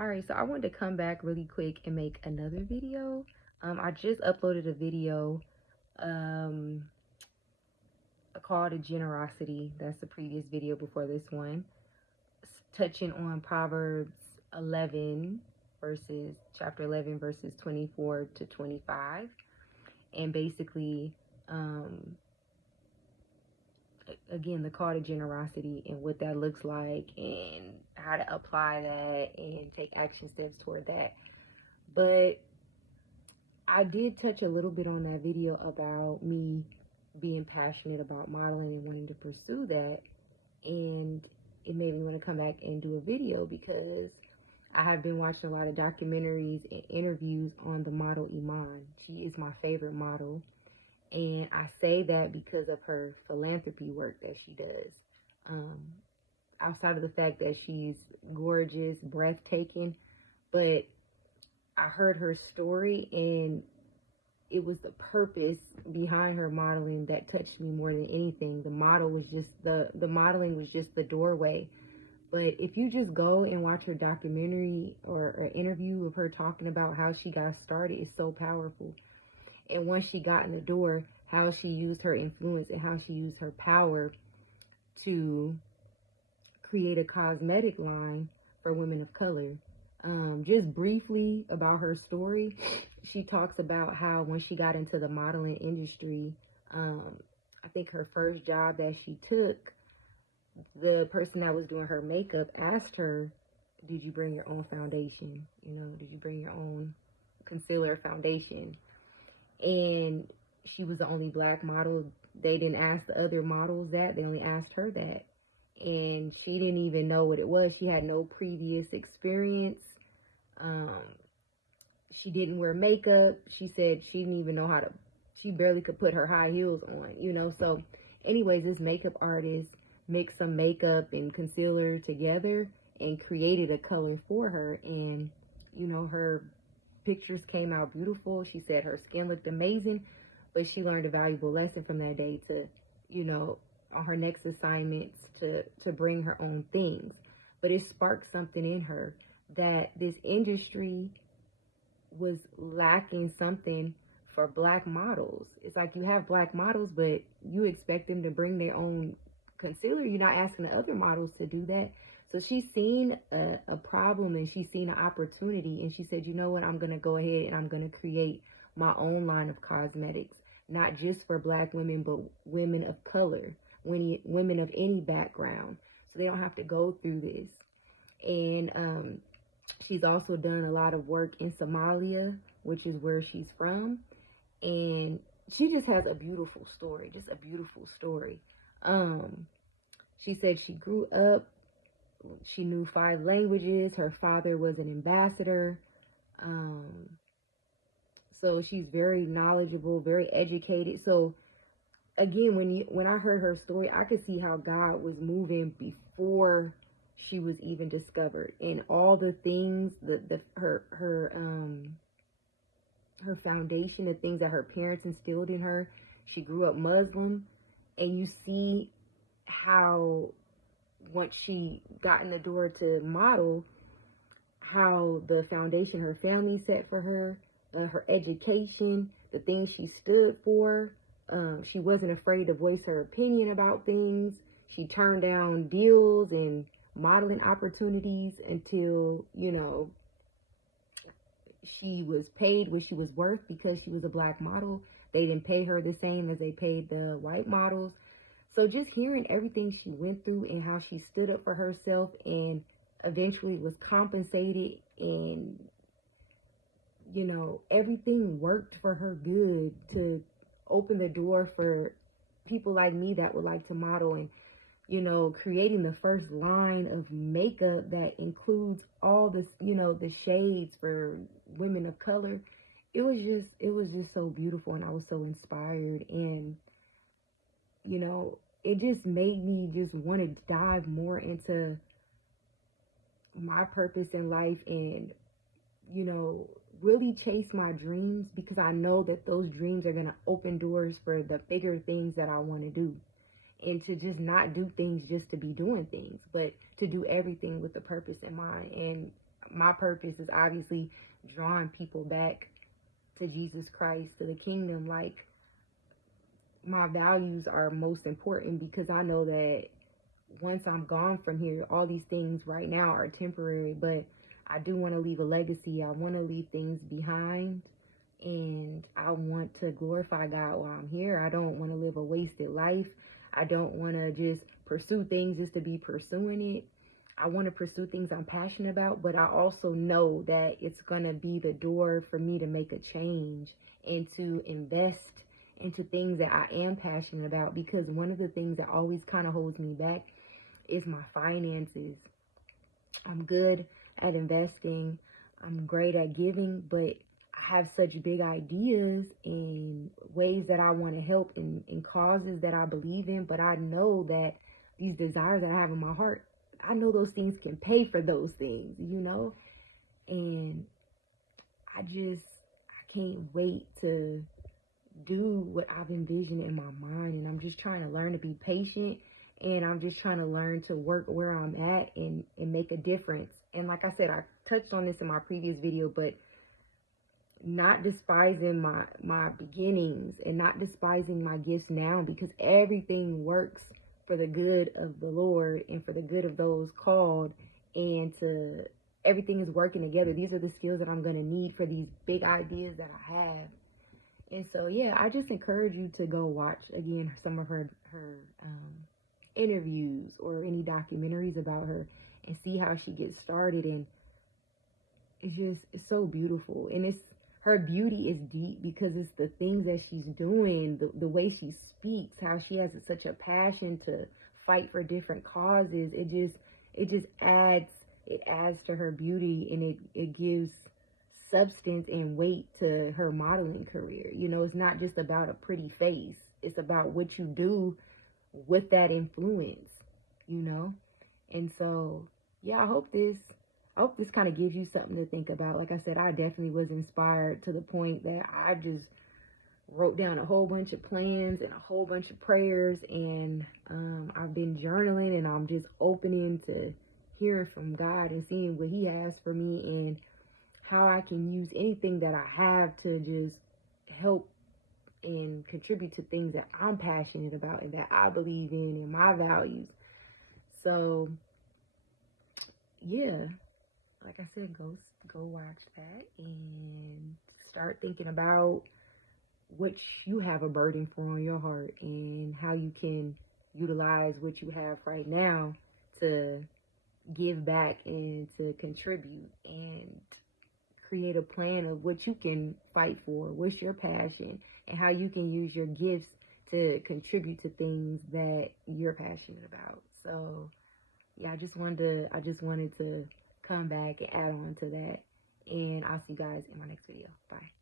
Alright, so I wanted to come back really quick and make another video. I just uploaded a video, um, a call to generosity. That's the previous video before this one. Touching on Proverbs 11 verses, chapter 11 verses 24 to 25. And basically, again, the call to generosity and what that looks like and how to apply that and take action steps toward that. But I did touch a little bit on that video about me being passionate about modeling and wanting to pursue that. And it made me want to come back and do a video because I have been watching a lot of documentaries and interviews on the model Iman. She is my favorite model. And I say that because of her philanthropy work that she does. Um, Outside of the fact that she's gorgeous, breathtaking, but I heard her story and it was the purpose behind her modeling that touched me more than anything. The modeling was just the doorway. But if you just go and watch her documentary or interview of her talking about how she got started, it's so powerful. And once she got in the door, how she used her influence and how she used her power to create a cosmetic line for women of color. Just briefly about her story, she talks about how when she got into the modeling industry, I think her first job that she took, the person that was doing her makeup asked her, did you bring your own foundation? Did you bring your own concealer foundation? And she was the only black model. They didn't ask the other models that. They only asked her that. And she didn't even know what it was. She had no previous experience. She didn't wear makeup. She said she didn't even know she barely could put her high heels on, So anyways, this makeup artist mixed some makeup and concealer together and created a color for her. And, her pictures came out beautiful. She said her skin looked amazing, but she learned a valuable lesson from that day to, on her next assignments to bring her own things. But it sparked something in her that this industry was lacking something for black models. It's like you have black models, but you expect them to bring their own concealer. You're not asking the other models to do that. So she's seen a problem and she's seen an opportunity, and she said, you know what, I'm going to go ahead and I'm going to create my own line of cosmetics, not just for black women, but women of color, women of any background, so they don't have to go through this. And she's also done a lot of work in Somalia, which is where she's from. And she just has a beautiful story, just a beautiful story. She said she grew up, she knew 5 languages. Her father was an ambassador. So she's very knowledgeable, very educated. So again, when I heard her story, I could see how God was moving before she was even discovered, and all the things, her foundation, the things that her parents instilled in her. She grew up Muslim, and you see how once she got in the door to model, how the foundation her family set for her, her education, the things she stood for. She wasn't afraid to voice her opinion about things. She turned down deals and modeling opportunities until, she was paid what she was worth because she was a black model. They didn't pay her the same as they paid the white models. So just hearing everything she went through and how she stood up for herself and eventually was compensated, and, everything worked for her good to open the door for people like me that would like to model, and, creating the first line of makeup that includes all this, the shades for women of color. It was just so beautiful, and I was so inspired, and, it just made me just want to dive more into my purpose in life and, really chase my dreams, because I know that those dreams are going to open doors for the bigger things that I want to do. And to just not do things just to be doing things, but to do everything with a purpose in mind. And my purpose is obviously drawing people back to Jesus Christ, to the kingdom. Like, my values are most important because I know that once I'm gone from here, all these things right now are temporary, but I do want to leave a legacy. I want to leave things behind, and I want to glorify God while I'm here. I don't want to live a wasted life. I don't want to just pursue things just to be pursuing it. I want to pursue things I'm passionate about, but I also know that it's going to be the door for me to make a change and to invest into things that I am passionate about, because one of the things that always kind of holds me back is my finances. I'm good at investing. I'm great at giving, but I have such big ideas and ways that I want to help in causes that I believe in. But I know that these desires that I have in my heart, I know those things can pay for those things, you know? And I can't wait to do what I've envisioned in my mind. And I'm just trying to learn to be patient, and I'm just trying to learn to work where I'm at and make a difference. And like I said, I touched on this in my previous video, but not despising my beginnings and not despising my gifts now, because everything works for the good of the Lord and for the good of those called, and to everything is working together. These are the skills that I'm going to need for these big ideas that I have. And so, yeah, I just encourage you to go watch, again, some of her interviews or any documentaries about her and see how she gets started. And it's so beautiful. And her beauty is deep because it's the things that she's doing, the way she speaks, how she has such a passion to fight for different causes. It just adds to her beauty, and it gives substance and weight to her modeling career. You know, it's not just about a pretty face. It's about what you do with that influence, you know? And so, yeah, I hope this kind of gives you something to think about. Like I said, I definitely was inspired to the point that I just wrote down a whole bunch of plans and a whole bunch of prayers, and I've been journaling, and I'm just opening to hearing from God and seeing what He has for me, and how I can use anything that I have to just help and contribute to things that I'm passionate about and that I believe in and my values. So, yeah, like I said, go watch that and start thinking about what you have a burden for on your heart and how you can utilize what you have right now to give back and to contribute, and create a plan of what you can fight for, what's your passion, and how you can use your gifts to contribute to things that you're passionate about. So, yeah, I just wanted to come back and add on to that. And I'll see you guys in my next video. Bye.